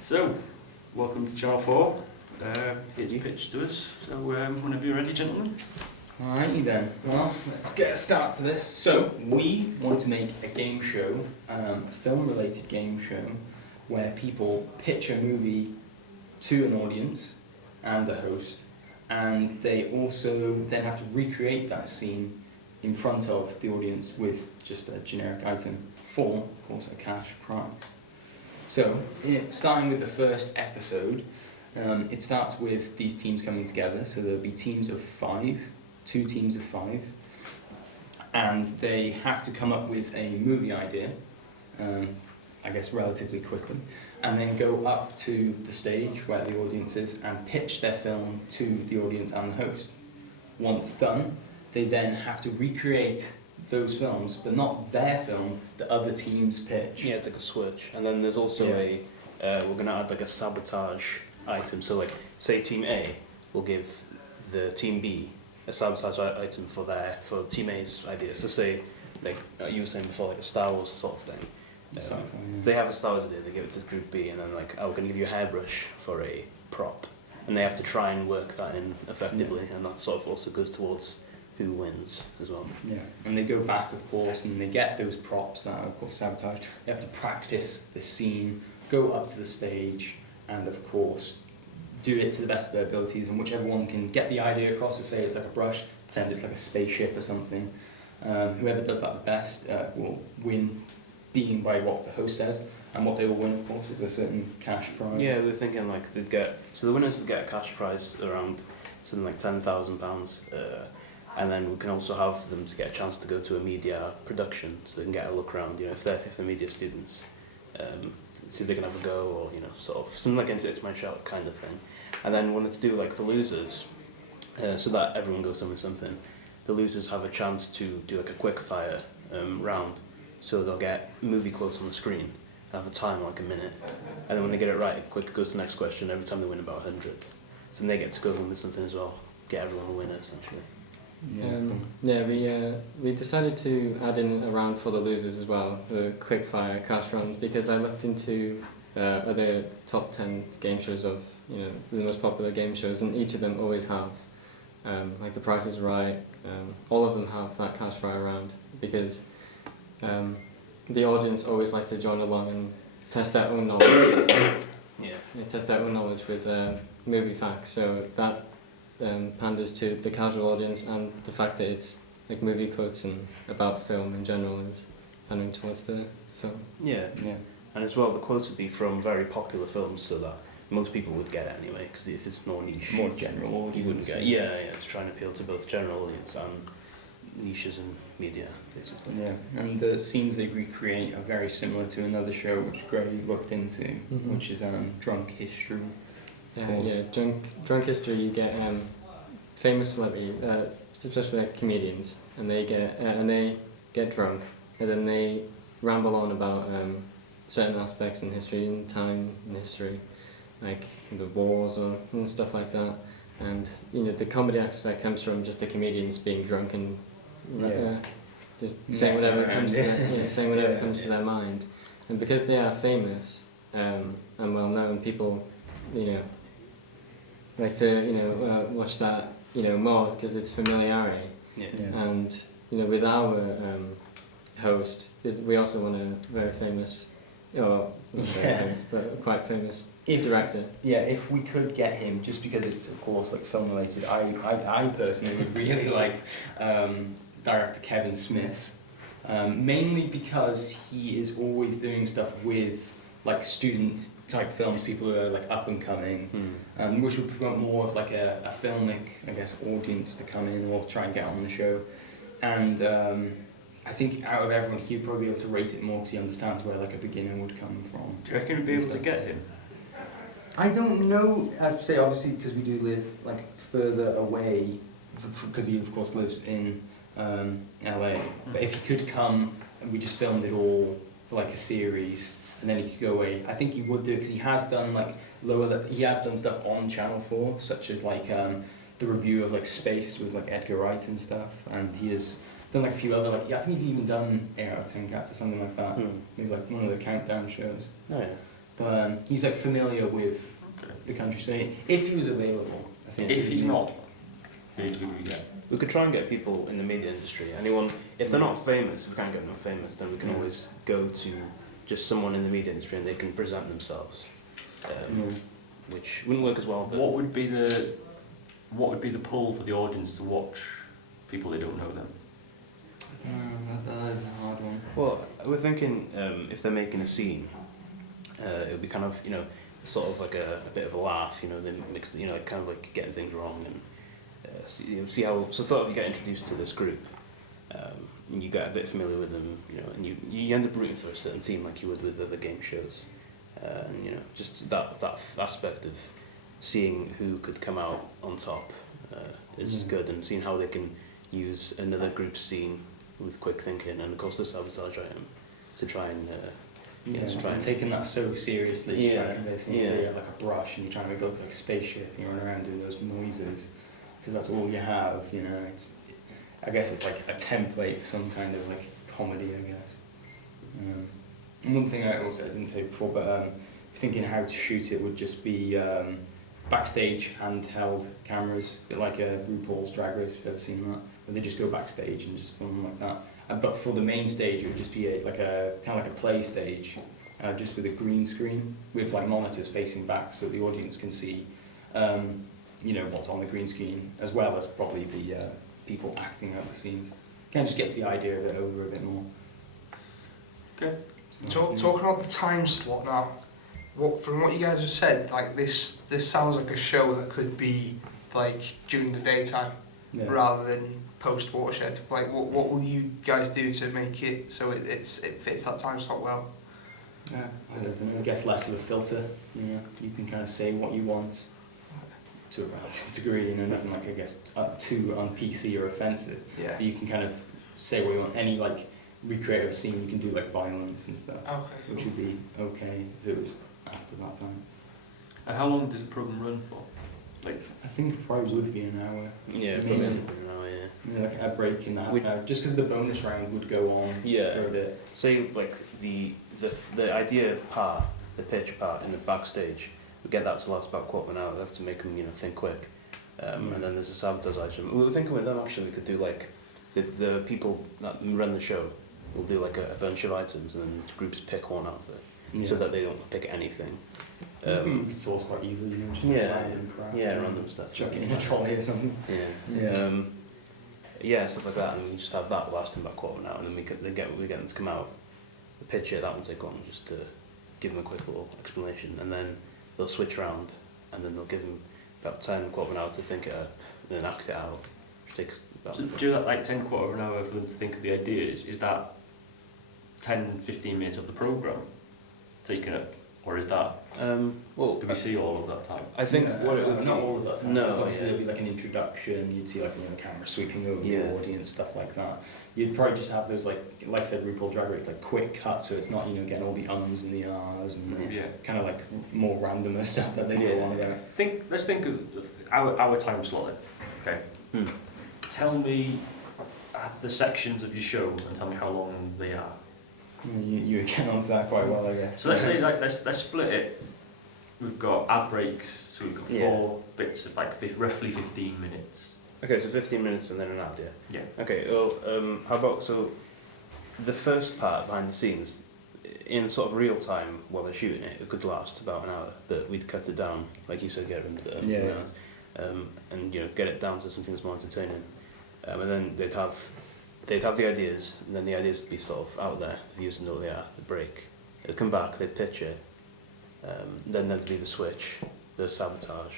So, welcome to Channel 4. It's pitched to us, so whenever you're ready, gentlemen. Alrighty then, well, let's get a start to this. So, we want to make a game show, a film-related game show, where people pitch a movie to an audience and a host, and they also then have to recreate that scene in front of the audience with just a generic item for, of course, a cash prize. So, starting with the first episode, it starts with these teams coming together, so there'll be teams of 5, 2 teams of 5, and they have to come up with a movie idea, I guess relatively quickly, and then go up to the stage where the audience is and pitch their film to the audience and the host. Once done, they then have to recreate those films, but not their film, the other team's pitch. Yeah, it's like a switch. And then there's also we're going to add like a sabotage item. So like, say Team A will give the Team B a sabotage item for Team A's idea. So say, like you were saying before, like a Star Wars sort of thing. They have a Star Wars idea, they give it to Group B, and then like, oh, we're going to give you a hairbrush for a prop. And they have to try and work that in effectively, and that sort of also goes towards who wins as well. Yeah, and they go back, of course, and they get those props that are, of course, sabotage. They have to practice the scene, go up to the stage, and, of course, do it to the best of their abilities, and whichever one can get the idea across, to say it's like a brush, pretend it's like a spaceship or something. Whoever does that the best will win, being by what the host says, and what they will win, of course, is a certain cash prize. Yeah, they're thinking like so the winners would get a cash prize around something like £10,000, and then we can also have them to get a chance to go to a media production, so they can get a look around. You know, if they're media students, see if they can have a go, or sort of something like It's My Shout kind of thing. And then we wanted to do like the losers, so that everyone goes home with something. The losers have a chance to do like a quick fire round, so they'll get movie quotes on the screen. Have a time like a minute, and then when they get it right, it quick goes to the next question. Every time they win about 100, so then they get to go home with something as well. Get everyone a winner essentially. We decided to add in a round for the losers as well, the quickfire cash rounds, because I looked into other top 10 game shows of the most popular game shows, and each of them always have like The Price is Right. All of them have that cash fire round because the audience always like to join along and test their own knowledge. They test their own knowledge with movie facts, so that panders to the casual audience, and the fact that it's like movie quotes and about film in general is pandering towards the film. Yeah. And as well, the quotes would be from very popular films, so that most people would get it anyway, because if it's more niche, more general audience, you wouldn't get it. Yeah, it's trying to appeal to both general audience and niches in media, basically. Yeah, and the scenes they recreate are very similar to another show which Gray looked into, which is Drunk History. Drunk History. You get famous celebrities, especially like comedians, and they get drunk, and then they ramble on about certain aspects in history, in time in history, like the wars and stuff like that. And the comedy aspect comes from just the comedians being drunk and just saying whatever comes to their mind. And because they are famous and well known, people like to watch that more because it's familiarity. And with our host, we also want a very famous, or not very famous, but quite famous director. If we could get him, just because it's of course like film related, I personally would really like director Kevin Smith, mainly because he is always doing stuff with like student type films, people who are like up and coming, which would promote more of like a filmic, I guess, audience to come in or try and get on the show. And I think out of everyone, he'd probably be able to rate it more because he understands where like a beginner would come from. Do you reckon we'd be able to get him? I don't know, as per se, obviously, because we do live like further away, because he of course lives in LA. But if he could come and we just filmed it all for like a series, and then he could go away, I think he would do it because he has done like he has done stuff on Channel 4, such as like the review of like Spaced with like Edgar Wright and stuff, and he has done like a few other I think he's even done 8 out of 10 Cats or something like that. Maybe like one of the countdown shows. Oh yeah. But he's like familiar with the country, so if he was available, I think. If he's not, who do we get? We could try and get people in the media industry. Anyone, if they're not famous, we can't get them famous, then we can always go to just someone in the media industry and they can present themselves, which wouldn't work as well. But What would be the pull for the audience to watch people that don't know them? I don't know, that is a hard one. well, we're thinking if they're making a scene, it would be kind of sort of like a bit of a laugh. They mix kind of like getting things wrong and see how sort of you get introduced to this group. And you get a bit familiar with them, and you end up rooting for a certain team like you would with other game shows, and just that aspect of seeing who could come out on top is good, and seeing how they can use another group's scene with quick thinking, and of course the sabotage item to try and Taking that so seriously, just trying to convey things, Yeah. so you have like a brush and you're trying to make it look like a spaceship and you run around doing those noises, because that's all you have, I guess it's like a template for some kind of like comedy, I guess. And one thing I didn't say before, but thinking how to shoot it would just be backstage handheld cameras, a bit like a RuPaul's Drag Race, if you've ever seen that, where they just go backstage and just film like that. But for the main stage, it would just be kind of like a play stage, just with a green screen with like monitors facing back, so the audience can see, what's on the green screen, as well as probably the people acting out the scenes. Kind of just gets the idea of it over a bit more. Okay. Talking about the time slot now, from what you guys have said, like this sounds like a show that could be like during the daytime rather than post Watershed. Like what will you guys do to make it so it fits that time slot well? Yeah, I don't know. I guess less of a filter. You can kind of say what you want to a relative degree. Nothing like I guess too on PC or offensive. Yeah. But you can kind of say what you want. Any like recreate a scene, you can do like violence and stuff, Okay. which would be okay if it was after that time. And how long does the program run for? Like, I think it probably would be an hour. Yeah, Maybe. probably yeah. Like a break in that half an hour, just because the bonus round would go on for a bit. Say like the idea part, the pitch part in the backstage, we get that to last about quarter of an hour. We have to make them think quick, and then there's a sabotage item. We were thinking with them actually we could do like the people that run the show will do like a bunch of items, and then the groups pick one out of it, so that they don't pick anything. You can source quite easily, just random crap. Random stuff. Chuck it in a trolley or something. Stuff like that, and we just have that lasting about quarter of an hour, and then we get them to come out, the pitch it, that won't take long, just to give them a quick little explanation, and then they'll switch around, and then they'll give them about 10, quarter of an hour to think it up, and then act it out, which takes about... so do that like 10, quarter of an hour for them to think of the ideas. Is that 10, 15 minutes of the programme taken up? Or is that, do we see all of that time? I think what it would be... not all of that time. No, Obviously there'd be like an introduction, you'd see like camera sweeping over Yeah. the audience, stuff like that. You'd probably just have those like I said, RuPaul's Drag Race, like quick cuts, so it's not getting all the ums and the ahs and kind of like more randomer stuff that they go on about. Let's think of our time slot then. Okay. Tell me the sections of your show and tell me how long they are. You get onto that quite well, I guess. So let's say let's split it. We've got ad breaks, so we've got 4 bits of like roughly 15 minutes. Okay, so 15 minutes and then an ad, Yeah. Okay, well, how about, so the first part behind the scenes, in sort of real time while they're shooting it, it could last about an hour, but we'd cut it down, like you said, get rid of the ups and downs, and get it down to something that's more entertaining. And then they'd have the ideas, and then the ideas would be sort of out there, the viewers know what they are, the break. They'd come back, they'd pitch it, then there'd be the switch, the sabotage.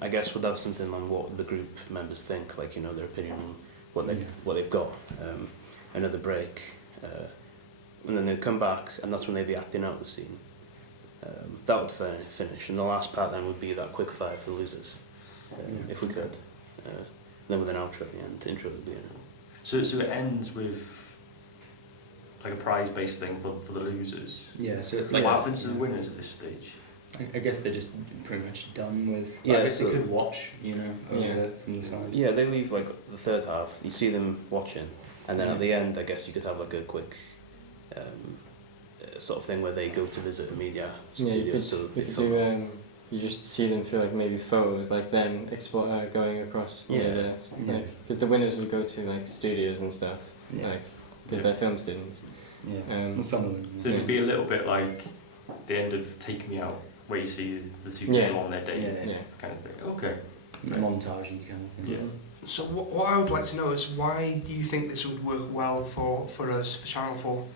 I guess would have something on what the group members think, like their opinion on what they've got. Another break, and then they'd come back, and that's when they'd be acting out the scene. That would finish, and the last part then would be that quick fire for the losers, if we could. Then with an outro at the end, intro would be in it. So it ends with like a prize-based thing for the losers. Yeah, so it's What like happens to the winners at this stage? I guess they're just pretty much done with. Yeah, I guess so- they could watch, over from the side. Yeah, they leave like the third half. You see them watching, and then at the end, I guess you could have like a quick sort of thing where they go to visit a media Yeah, studio. you so could, they you could film. do, you just see them through like maybe photos, like them going across, Yeah. because the winners would go to like studios and stuff, Yeah. like, because they're film students. Yeah. Um, Some of them. So it'd be a little bit like the end of Take Me Out, where you see the two Yeah. people on their date, Yeah. Yeah. kind of thing. Okay. Montagey kind of thing. Yeah. So what I would like to know is why do you think this would work well for us, for Channel 4?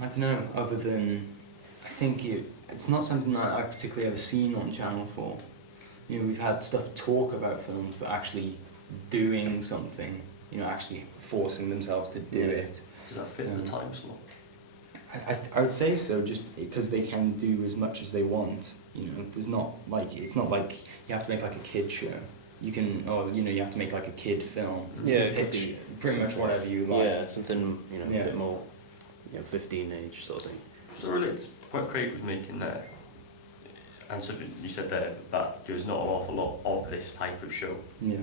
I don't know, other than I think it's not something that I've particularly ever seen on Channel 4. You know, we've had stuff talk about films, but actually doing something, you know, actually forcing themselves to do it. Does that fit the time slot? I would say so, just because they can do as much as they want. You know, there's not like it's not like you have to make like a kid show. You can, or you know, you have to make like a kid film. You Yeah, can it could pitch be pretty much whatever you like. Yeah, something Yeah. a bit more, 15 age sort of thing. So really, it's what Craig was making there, and so you said there that there's not an awful lot of this type of show. Yeah.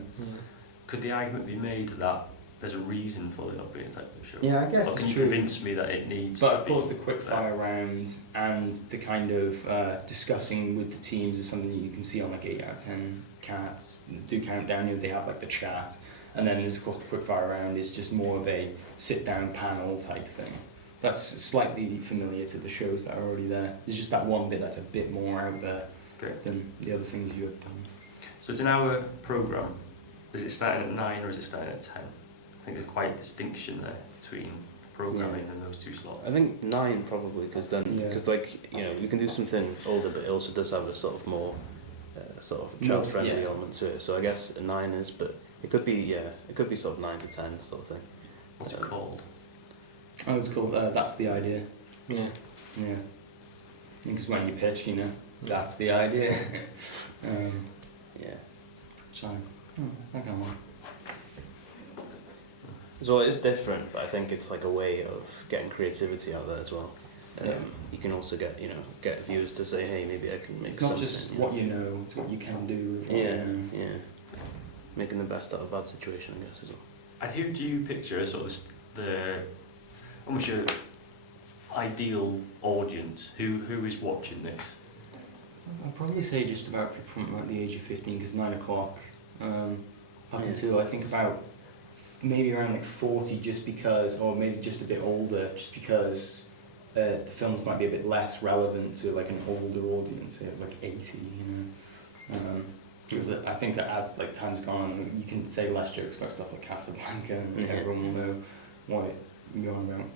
Could the argument be made that there's a reason for there not being a type of show? Yeah, I guess Or it's can you true. convince me that it needs? But to of course, be the quick there? fire round and the kind of discussing with the teams is something that you can see on like 8 out of 10 cats. Do Countdown, you know, they have like the chat, and then there's of course the quick fire round is just more of a sit down panel type thing. So that's slightly familiar to the shows that are already there. There's just that one bit that's a bit more out there Okay. than the other things you have done. So it's an hour programme. Is it starting at 9 or is it starting at 10? I think there's quite a distinction there between programming and those two slots. I think 9 probably, because then, Yeah. because you can do something older, but it also does have a sort of more sort of More- child-friendly yeah. element to it. So I guess a 9 is, but it could be sort of 9 to 10 sort of thing. What's it called? Oh, it's cool. That's the idea. Yeah. Yeah. Because when you pitch, you know, that's the idea. Yeah. So, I can lie. So it is different, but I think it's like a way of getting creativity out there as well. Yeah. You can also get viewers to say, hey, maybe I can make It's not something. just what you know, it's what you can do with what you Yeah, know. yeah. Making the best out of a bad situation, I guess, as well. And who do you picture as sort of the almost your ideal audience? Who is watching this? I'd probably say just about from like the age of 15, because 9 o'clock, up Yeah. until I think about maybe around like 40, just because, or maybe just a bit older, just because the films might be a bit less relevant to like an older audience, say like 80, you know. Because I think that as like time's gone on, you can say less jokes about stuff like Casablanca, and Yeah. everyone will know what you're on about.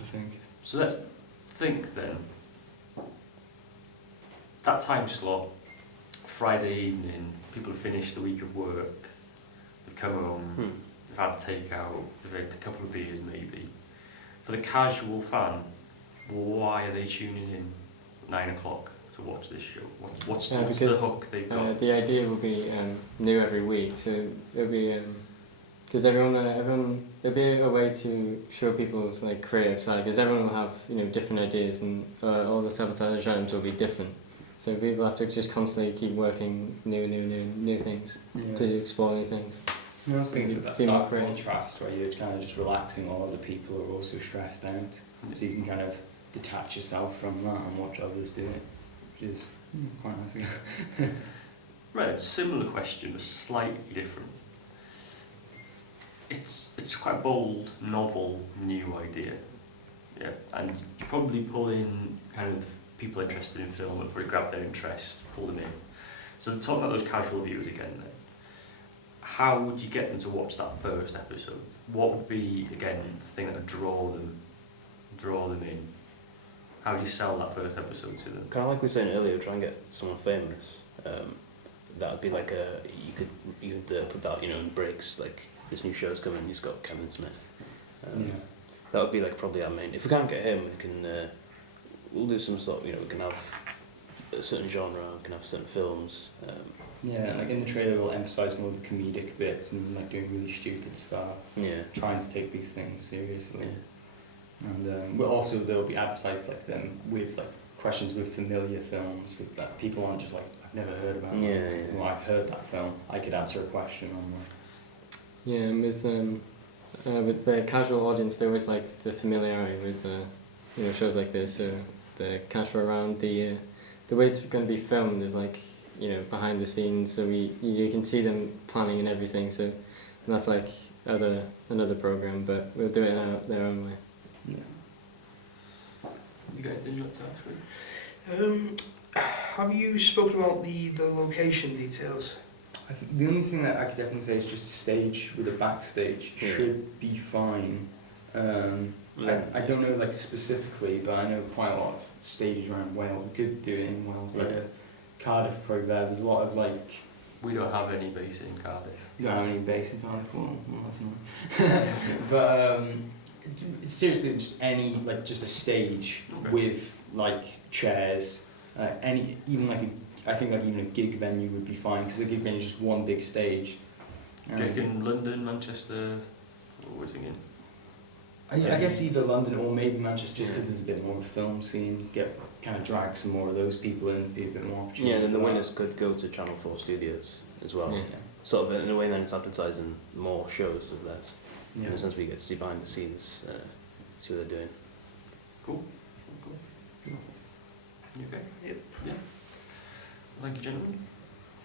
I think. So let's think then. That time slot, Friday evening, people have finished the week of work, they've come home, they've had takeout, they've had a couple of beers maybe. For the casual fan, why are they tuning in at 9 o'clock to watch this show? What's the because, hook they've got? The idea will be new every week, so it'll be because everyone it'll be a way to show people's like creative side, because everyone will have different ideas, and all the sabotage items will be different. So people have to just constantly keep working new things to explore new things. I also think it's that Be more stark creative. contrast where you're kind of just relaxing while other people are also stressed out. So you can kind of detach yourself from that and watch others do it, which is quite nice. Right, similar question, but slightly different. It's quite a bold, novel, new idea. Yeah, and you probably pull in kind of people interested in film and probably grab their interest, pull them in. So talking about those casual viewers again then, how would you get them to watch that first episode? What would be, again, the thing that would draw them in? How do you sell that first episode to them? Kind of like we were saying earlier, try and get someone famous. That would be like you could put that in breaks, like this new show's coming, he's got Kevin Smith. That would be like probably our main. If we can't get him, we can we'll do some sort of, we can have a certain genre, we can have certain films. Yeah, like in the trailer we'll emphasise more of the comedic bits and like doing really stupid stuff, Yeah. trying to take these things seriously. Yeah. And but also they'll be advertised like them with like questions with familiar films that people aren't just like, I've never heard about that. Yeah. Well, I've heard that film, I could answer a question on that. Yeah, and with with the casual audience, they always like the familiarity with shows like this. So the casual around the way it's going to be filmed is like behind the scenes. So you can see them planning and everything. So that's like another program, but we'll do it in their own way. Yeah. You guys, did you want to ask me? Have you spoken about the location details? I think the only thing that I could definitely say is just a stage with a backstage should be fine. I don't know like specifically, but I know quite a lot of stages around Wales. We could do it in Wales, but I guess Cardiff probably there. There's a lot of like. We don't have any base in Cardiff. You don't have any base in Cardiff, well that's not. But it's seriously just a stage with like chairs, I think even a gig venue would be fine because the gig venue is just one big stage. Do you reckon London, Manchester, what were we thinking? I guess either London or maybe Manchester, just because there's a bit more of a film scene. Kind of drag some more of those people in, be a bit more opportunity. Yeah, and then the winners could go to Channel 4 Studios as well. Yeah. Sort of in a way, then it's advertising more shows of theirs. Yeah. In the sense we get to see behind the scenes, see what they're doing. Cool. You okay? Yep. Yeah. Thank you, gentlemen.